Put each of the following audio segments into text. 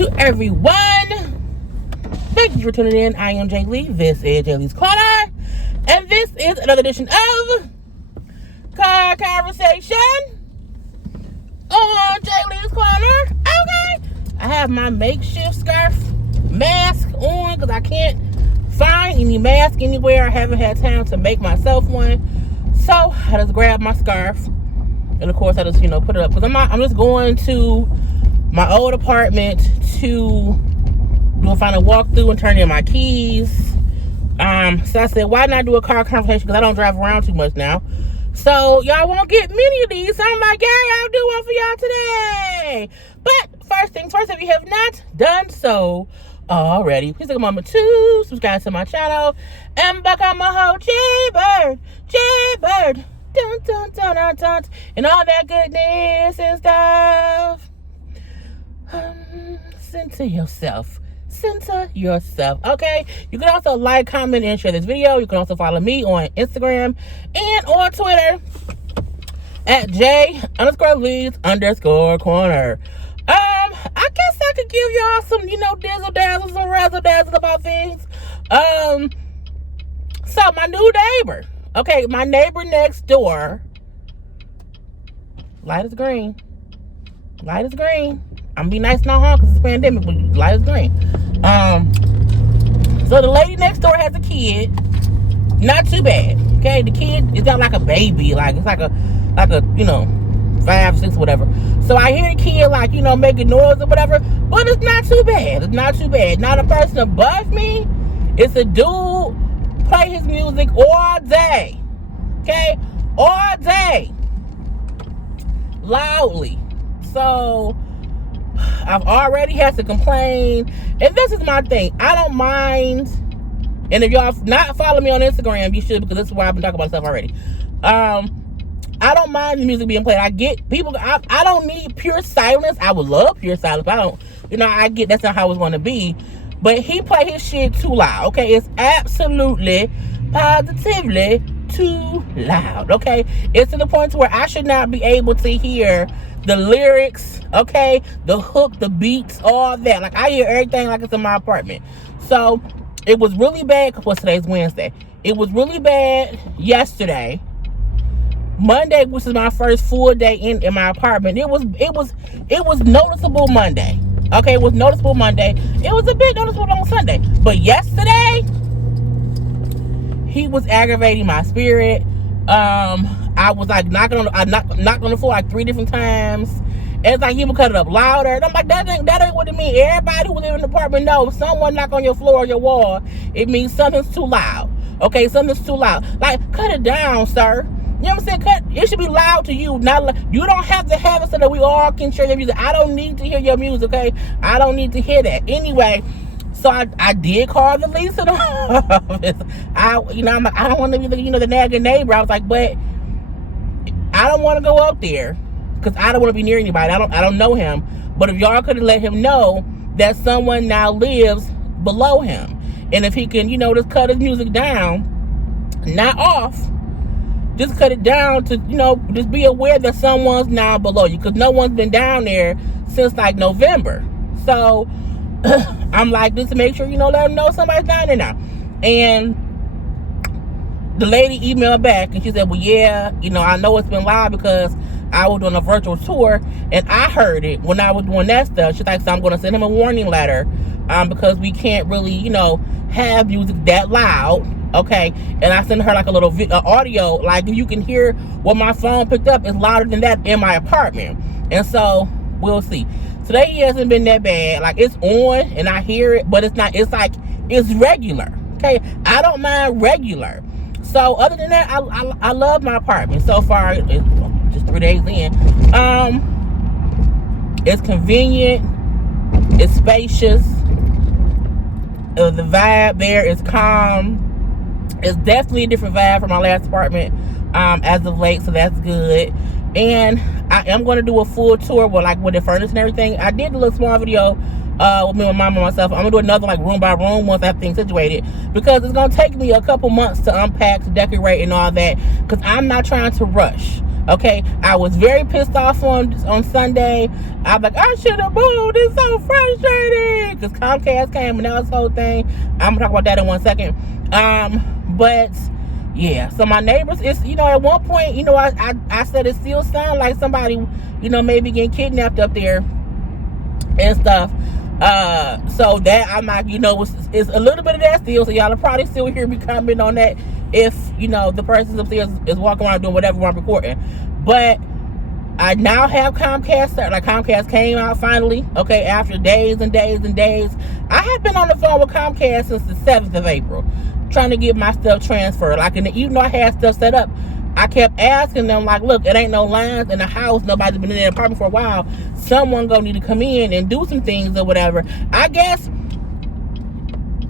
to everyone. Thank you for tuning in. I am Jay Lee. This is JLeesCorner. And this is another edition of Car Conversation on JLeesCorner. Okay. I have my makeshift scarf mask on because I can't find any mask anywhere. I haven't had time to make myself one. So I just grabbed my scarf. And of course I just, put it up. Because I'm just going to my old apartment to do a final walkthrough and turn in my keys. So I said, why not do a car conversation? Because I don't drive around too much now. So y'all won't get many of these. So I'm like, yeah, I'll do one for y'all today. But first things first, if you have not done so already, please take a moment to subscribe to my channel and become a whole JayBird. Dun, dun, dun, dun, dun, and all that goodness and stuff. Center yourself. Okay, you can also like, comment, and share this video. You can also follow me on Instagram and on Twitter at J_Lees_Corner. I guess I could give y'all some, dizzle dazzle, some razzle dazzle about things. So my new neighbor. Okay, my neighbor next door. Light is green. I'm gonna be nice now, huh? Because it's a pandemic, but light is green. So the lady next door has a kid. Not too bad. Okay, the kid is not like a baby. Like it's like a 5, 6, whatever. So I hear the kid making noise or whatever, but it's not too bad. Not a person above me. It's a dude. Play his music all day. Okay? All day. Loudly. So I've already had to complain. And this is my thing. I don't mind. And if y'all not follow me on Instagram, you should, because this is why I've been talking about stuff already. I don't mind the music being played. I get people. I don't need pure silence. I would love pure silence. But I don't. I get that's not how it's going to be. But he play his shit too loud. Okay, it's absolutely, positively too loud. Okay, it's to the point to where I should not be able to hear the lyrics. Okay, the hook, the beats, all that. Like I hear everything like it's in my apartment. So it was really bad. Because today's Wednesday. It was really bad yesterday. Monday, which is my first full day in my apartment, it was noticeable Monday. Okay, it was noticeable Monday. It was a bit noticeable on Sunday. But yesterday, he was aggravating my spirit. I was like knocked on the floor like 3 different times. And it's like he would cut it up louder. And I'm like, that ain't what it means. Everybody who live in the apartment knows if someone knock on your floor or your wall, it means something's too loud. Okay, something's too loud. Like, cut it down, sir. You know what I'm saying? It should be loud to you. You don't have to have it so that we all can share your music. I don't need to hear your music, okay? I don't need to hear that. Anyway, so I did call the lease of the office. I'm like, I don't want to be the nagging neighbor. I was like, but I don't want to go up there because I don't want to be near anybody. I don't know him. But if y'all could have let him know that someone now lives below him, and if he can, just cut his music down, not off. Just cut it down to, just be aware that someone's now below you. Because no one's been down there since like November. So I'm like, just to make sure, let them know somebody's down there now. And the lady emailed back and she said, well, yeah, I know it's been loud because I was doing a virtual tour and I heard it when I was doing that stuff. She's like, so I'm going to send him a warning letter because we can't really, have music that loud. Okay, and I sent her like a little audio, like you can hear what my phone picked up is louder than that in my apartment. And so we'll see. Today he hasn't been that bad. Like it's on and I hear it, but it's not. It's like it's regular. Okay, I don't mind regular. So other than that, I love my apartment so far. It's just 3 days in. It's convenient. It's spacious. The vibe there is calm. It's definitely a different vibe from my last apartment as of late, so that's good. And I am going to do a full tour with the furniture and everything. I did a little small video with me, my mom, and myself. I'm going to do another room by room once I have things situated, because it's going to take me a couple months to unpack, to decorate, and all that, because I'm not trying to rush. Okay, I was very pissed off on Sunday. I was like, I should have moved. It's so frustrating because Comcast came and that was the whole thing. I'm gonna talk about that in 1 second. But yeah, so my neighbors, it's, at one point, I said it still sounds like somebody, maybe getting kidnapped up there and stuff. So that I'm like, it's a little bit of that still. So y'all will probably still hear me comment on that if the person upstairs is walking around doing whatever while I'm recording. But I now have Comcast. Like, Comcast came out finally. Okay, after days and days and days. I had been on the phone with Comcast since the 7th of April, trying to get my stuff transferred. Like, and even though I had stuff set up, I kept asking them, like, look, it ain't no lines in the house. Nobody's been in the apartment for a while. Someone gonna need to come in and do some things or whatever. I guess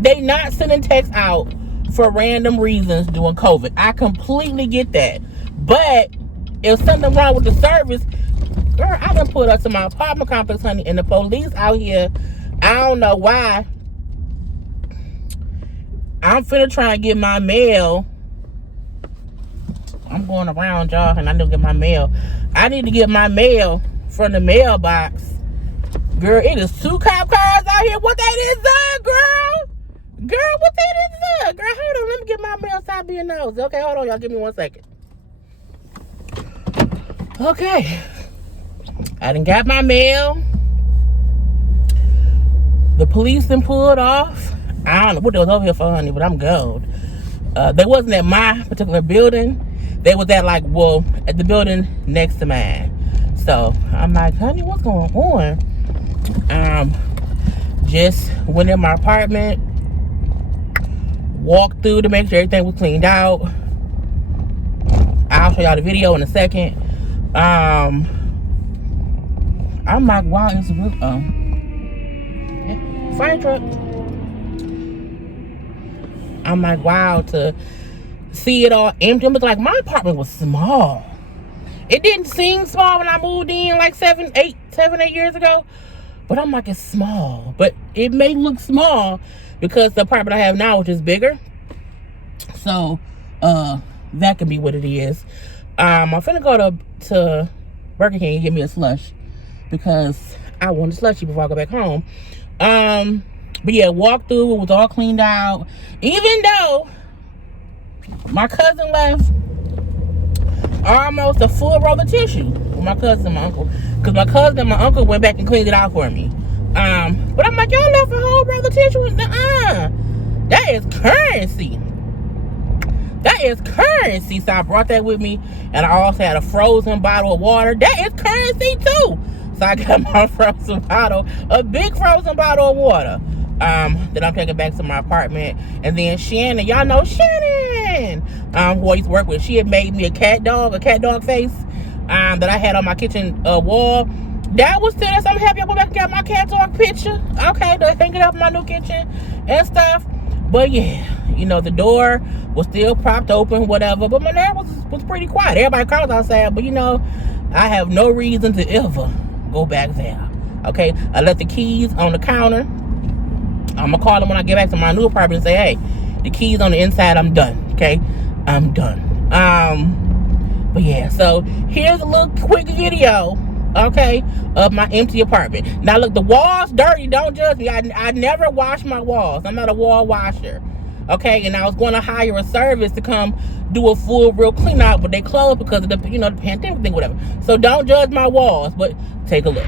they not sending texts out for random reasons during COVID. I completely get that. But if something wrong with the service, girl, I done put up to my apartment complex, honey, and the police out here, I don't know why. I'm finna try and get my mail. I'm going around, y'all, and I need to get my mail. I need to get my mail from the mailbox. Girl, it is 2 cop cars out here. What that is, girl? Girl, what that is, girl? Hold on, let me get my mail. Stop being nosy. Okay, hold on, y'all. Give me 1 second. Okay. I done got my mail. The police done pulled off. I don't know what they was over here for, honey, but I'm gold. They wasn't at my particular building. They was at the building next to mine. So I'm like, honey, what's going on? Just went in my apartment, walked through to make sure everything was cleaned out. I'll show y'all the video in a second. I'm like, wow, it's a real fire truck. I'm like, wow, to see it all empty. But like, my apartment was small. It didn't seem small when I moved in like 7-8 years ago. But I'm like, it's small. But it may look small because the apartment I have now, which is bigger. So that could be what it is. I'm finna go to Burger King and get me a slush because I want a slushie before I go back home. But yeah, walked through, it was all cleaned out. Even though my cousin left almost a full roll of tissue with my cousin and my uncle. Because my cousin and my uncle went back and cleaned it out for me. But I'm like, y'all left a whole roll of tissue? That is currency. That is currency. So I brought that with me. And I also had a frozen bottle of water. That is currency too. So I got my frozen bottle, a big frozen bottle of water. That I'm taking back to my apartment. And then Shannon, y'all know Shannon, who I used to work with, she had made me a cat dog face, that I had on my kitchen wall. That was still, so I'm happy I went back and got my cat dog picture. Okay, to hang it up in my new kitchen and stuff. But yeah, the door was still propped open, whatever. But my neighbor was pretty quiet. Everybody calls outside, but I have no reason to ever go back there. Okay, I left the keys on the counter. I'm gonna call them when I get back to my new apartment and say, hey, the keys on the inside, I'm done. Okay, I'm done. But yeah, so here's a little quick video, okay, of my empty apartment. Now look, the walls dirty, don't judge me. I never wash my walls. I'm not a wall washer. Okay, and I was going to hire a service to come do a full real clean out, but they closed because of the the pandemic thing, whatever. So don't judge my walls, but take a look.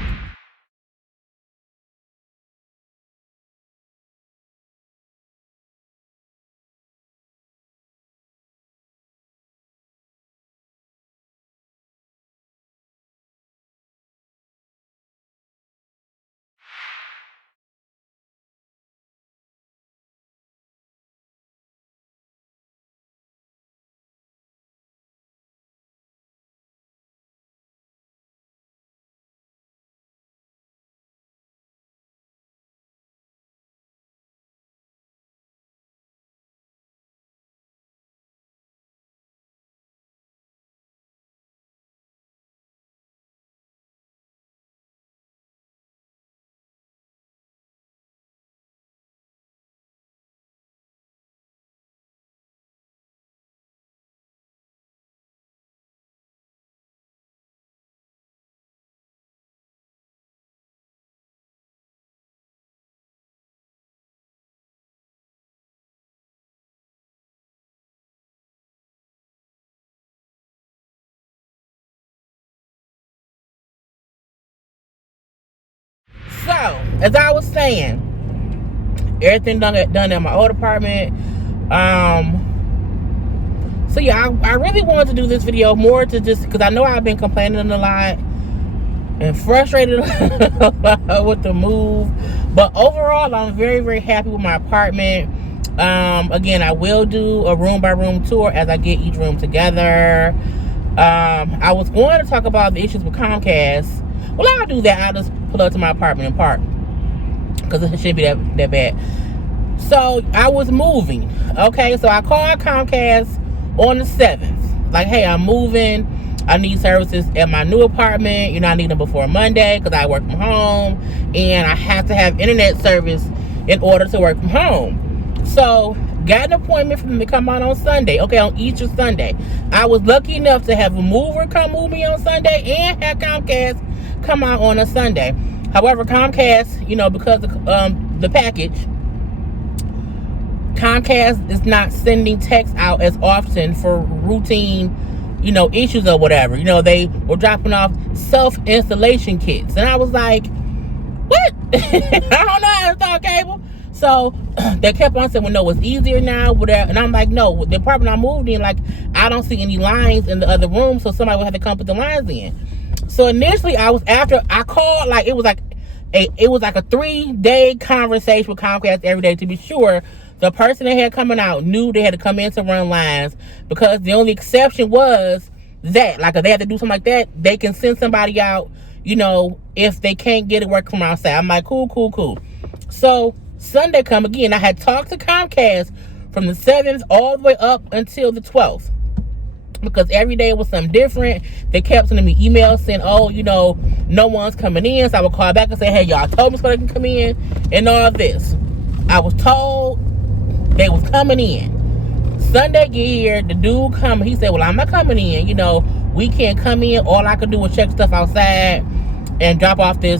as I was saying, everything done at my old apartment. So yeah, I really wanted to do this video more to just because I know I've been complaining a lot and frustrated with the move, but overall I'm very, very happy with my apartment. Again, I will do a room by room tour as I get each room together. I was going to talk about the issues with Comcast. Well, I'll do that. I'll just pull up to my apartment and park because it shouldn't be that bad. So I was moving. Okay, so I called Comcast on the 7th. Like, hey, I'm moving. I need services at my new apartment. You know, I need them before Monday because I work from home. And I have to have internet service in order to work from home. So, got an appointment for them to come out on Sunday. Okay, on Easter Sunday. I was lucky enough to have a mover come move me on Sunday and have Comcast come out on a Sunday. However, Comcast, you know, because of the package, Comcast is not sending texts out as often for routine, you know, issues or whatever. You know, they were dropping off self-installation kits. And I was like, what? I don't know how to install cable. So they kept on saying, well, no, it's easier now, whatever. And I'm like, no, the apartment I moved in, like, I don't see any lines in the other room, so somebody would have to come put the lines in. So initially I called, like, it was like a 3-day conversation with Comcast every day to be sure the person that had coming out knew they had to come in to run lines, because the only exception was that, like, if they had to do something like that, they can send somebody out, you know, if they can't get it work from outside. I'm like, cool. So Sunday come again. I had talked to Comcast from the 7th all the way up until the 12th. Because every day was something different. They kept sending me emails saying, oh, you know, no one's coming in. So I would call back and say, hey, y'all told me so they can come in and all this. I was told they was coming in. Sunday get here, the dude come. He said, well, I'm not coming in. You know, we can't come in. All I could do was check stuff outside and drop off the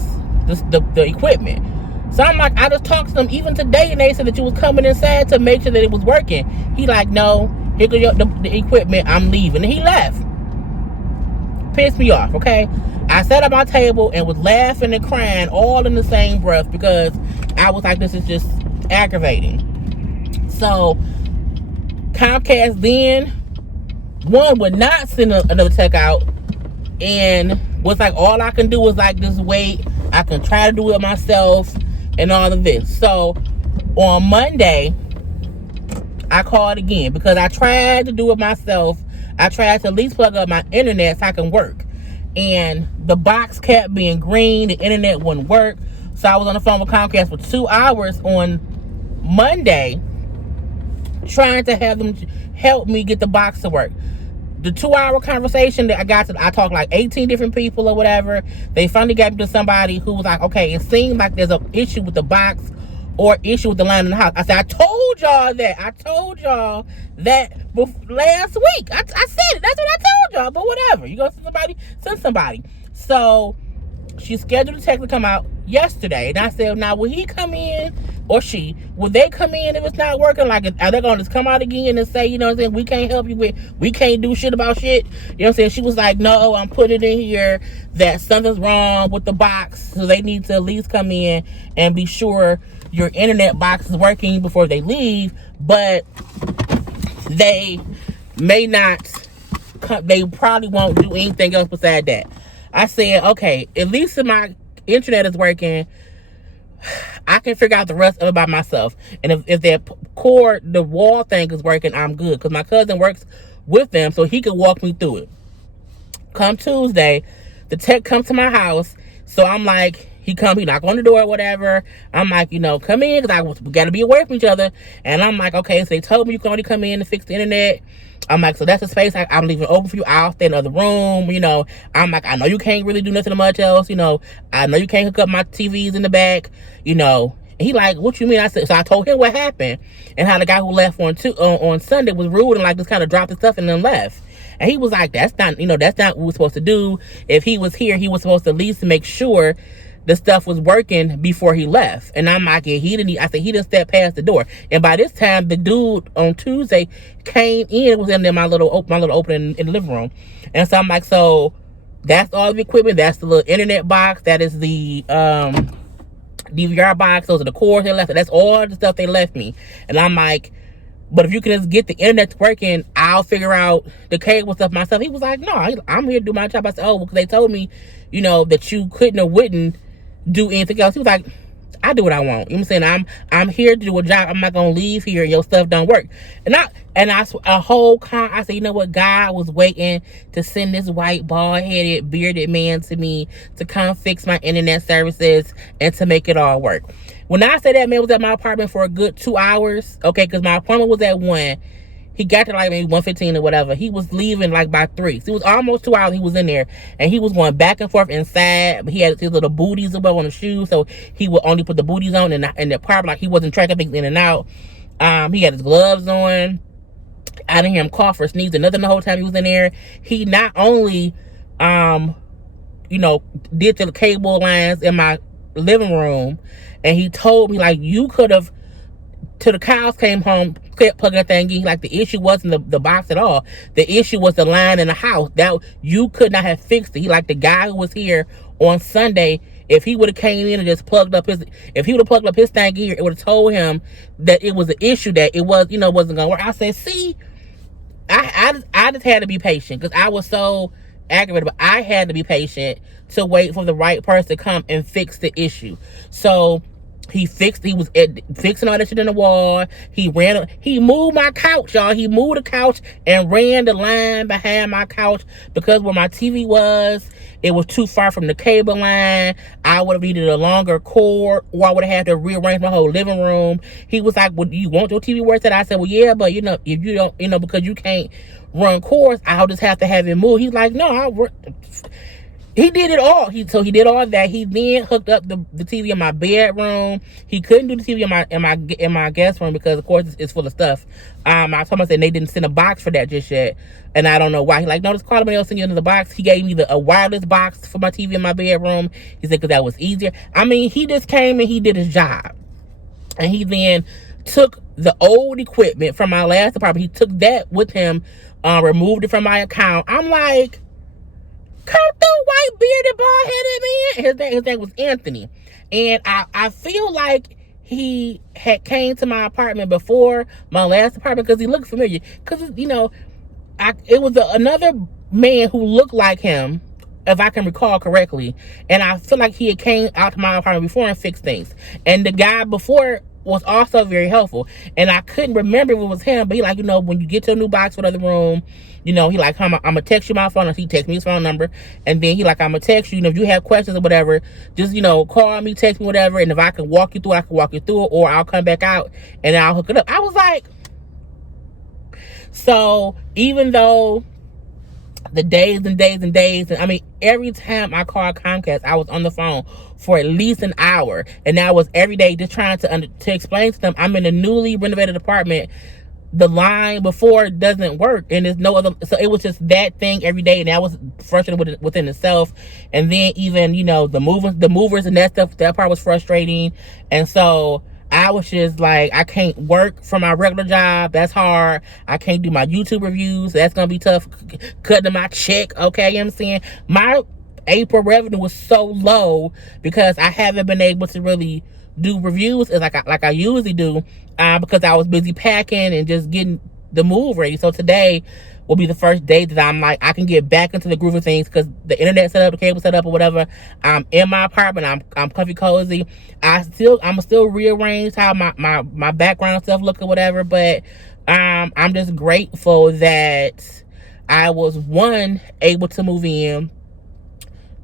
equipment. So I'm like, I just talked to them even today, and they said that you was coming inside to make sure that it was working. He like, no, here goes the equipment. I'm leaving. And he left. Pissed me off, okay? I sat at my table and was laughing and crying all in the same breath because I was like, this is just aggravating. So Comcast then, one, would not send another tech out, and was like, all I can do is like just wait. I can try to do it myself and all of this. So on Monday, I called again because I tried to do it myself. I tried to at least plug up my internet so I can work. And the box kept being green. The internet wouldn't work. So I was on the phone with Comcast for 2 hours on Monday trying to have them help me get the box to work. The 2-hour conversation that I talked like 18 different people or whatever. They finally got me to somebody who was like, okay, it seemed like there's an issue with the box or issue with the line in the house. I said, I told y'all that. I told y'all that last week. I said it. That's what I told y'all. But whatever. You go send somebody. So she scheduled a tech to come out yesterday. And I said, now, will he come in or she? Will they come in if it's not working? Like, are they going to just come out again and say, you know what I'm saying, we can't help you we can't do shit about shit? You know what I'm saying? She was like, no, I'm putting it in here that something's wrong with the box. So they need to at least come in and be sure your internet box is working before they leave. But they may not, they probably won't do anything else beside that. I said, okay, at least if my internet is working, I can figure out the rest of it by myself. And if that cord, the wall thing is working, I'm good. Because my cousin works with them, so he can walk me through it. Come Tuesday, the tech comes to my house. So I'm like, he knock on the door or whatever. I'm like, you know, come in, because we got to be away from each other. And I'm like, okay, so they told me you can only come in and fix the internet. I'm like, so that's a space I'm leaving open for you. I'll stay in the other room, you know. I'm like, I know you can't really do nothing much else, you know. I know you can't hook up my TVs in the back, you know. And he like, what you mean? I said, so I told him what happened and how the guy who left on Sunday was rude and like just kind of dropped his stuff and then left. And he was like, that's not what we're supposed to do. If he was here, he was supposed to at least make sure the stuff was working before he left. And I'm like, yeah, he didn't step past the door. And by this time, the dude on Tuesday came in, was in there, my little opening in the living room. And so I'm like, so that's all the equipment. That's the little internet box. That is the DVR box, those are the cords they left. That's all the stuff they left me. And I'm like, but if you can just get the internet working, I'll figure out the cable stuff myself. He was like, no, I'm here to do my job. I said, oh, because they told me, that you couldn't or wouldn't do anything else. He was like, I do what I want. You know what I'm saying? I'm here to do a job. I'm not gonna leave here and your stuff don't work. I said, you know what? God was waiting to send this white, bald-headed, bearded man to me to come fix my internet services and to make it all work. When I say that man was at my apartment for a good 2 hours, okay, because my appointment was at 1. He got there like maybe 1:15 or whatever. He was leaving like by 3. So it was almost 2 hours he was in there. And he was going back and forth inside. But he had his little booties above on the shoes. So he would only put the booties on in the apartment. Like he wasn't tracking things in and out. He had his gloves on. I didn't hear him cough or sneeze or nothing the whole time he was in there. He not only, did the cable lines in my living room. And he told me, like, you could have, till the cows came home, kept plugging that thing in. Like, the issue wasn't the box at all. The issue was the line in the house. That you could not have fixed it. He, like, the guy who was here on Sunday, if he would have came in and just plugged up his thing here, it would have told him that it was an issue, that it was, wasn't gonna work. I said, see, I just had to be patient because I was so aggravated, but I had to be patient to wait for the right person to come and fix the issue. So he was fixing all that shit in the wall. He moved my couch, y'all. He moved the couch and ran the line behind my couch because where my TV was, it was too far from the cable line. I would have needed a longer cord, or I would have had to rearrange my whole living room. He was like, well, do you want your TV where it's at? I said, well, yeah, but if you don't, because you can't run cords, I'll just have to have it moved. He's like, no, he did it all. He did all that. He then hooked up the TV in my bedroom. He couldn't do the TV in my guest room because, of course, it's full of stuff. I told him, I said, they didn't send a box for that just yet, and I don't know why. He like, no, just call him and they'll send you another box. He gave me a wireless box for my TV in my bedroom. He said because that was easier. I mean, he just came and he did his job, and he then took the old equipment from my last apartment. He took that with him, removed it from my account. I'm like, come through, white bearded bald-headed man. His name was Anthony. And I feel like he had came to my apartment before my last apartment because he looked familiar. Because, it was another man who looked like him, if I can recall correctly. And I feel like he had came out to my apartment before and fixed things. And the guy before was also very helpful. And I couldn't remember if it was him, but he like, when you get to a new box for the other room, he like, I'm gonna text you my phone. He texts me his phone number, and then he like, I'm gonna text you. If you have questions or whatever, just call me, text me, whatever. And if I can walk you through it, I can walk you through it, or I'll come back out and I'll hook it up. I was like, so even though the days and days and days, and I mean, every time I called Comcast, I was on the phone for at least an hour, and that was every day just trying to explain to them I'm in a newly renovated apartment. The line before doesn't work, and there's no other. So it was just that thing every day, and that was frustrating within itself. And then even the movers and that stuff, that part was frustrating. And so I was just like, I can't work for my regular job. That's hard. I can't do my YouTube reviews. That's gonna be tough. Cutting my check. Okay, you know what I'm saying? My April revenue was so low because I haven't been able to really do reviews as like I usually do, because I was busy packing and just getting the move ready. So today will be the first day that I'm like, I can get back into the groove of things because the internet set up, the cable set up, or whatever. I'm in my apartment. I'm comfy, cozy. I'm still rearrange how my background stuff look or whatever. But I'm just grateful that I was, one, able to move in.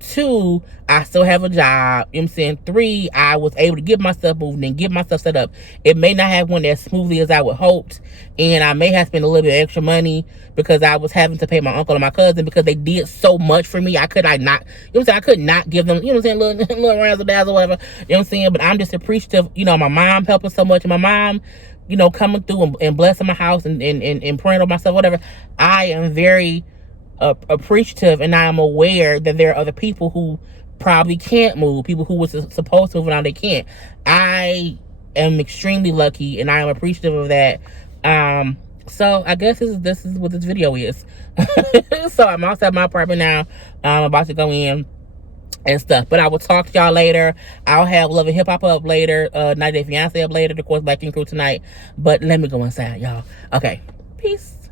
2, I still have a job. You know what I'm saying? 3, I was able to get my stuff moved and get my stuff set up. It may not have went as smoothly as I would hoped, and I may have spent a little bit of extra money because I was having to pay my uncle and my cousin because they did so much for me. I could not, you know what I'm saying? I could not give them, you know what I'm saying, little razzle dazzle, whatever. You know what I'm saying? But I'm just appreciative, my mom helping so much, and my mom, coming through and blessing my house and praying on myself, whatever. I am very appreciative, and I am aware that there are other people who probably can't move, people who were supposed to move, now they can't. I am extremely lucky, and I am appreciative of that. So I guess this is what this video is. So I'm outside my apartment now. I'm about to go in. and stuff. But I will talk to y'all later. I'll have Love and Hip Hop up later. 90 Day Fiance up later. Of course, Black King Crew tonight. But let me go inside, y'all. Okay. Peace.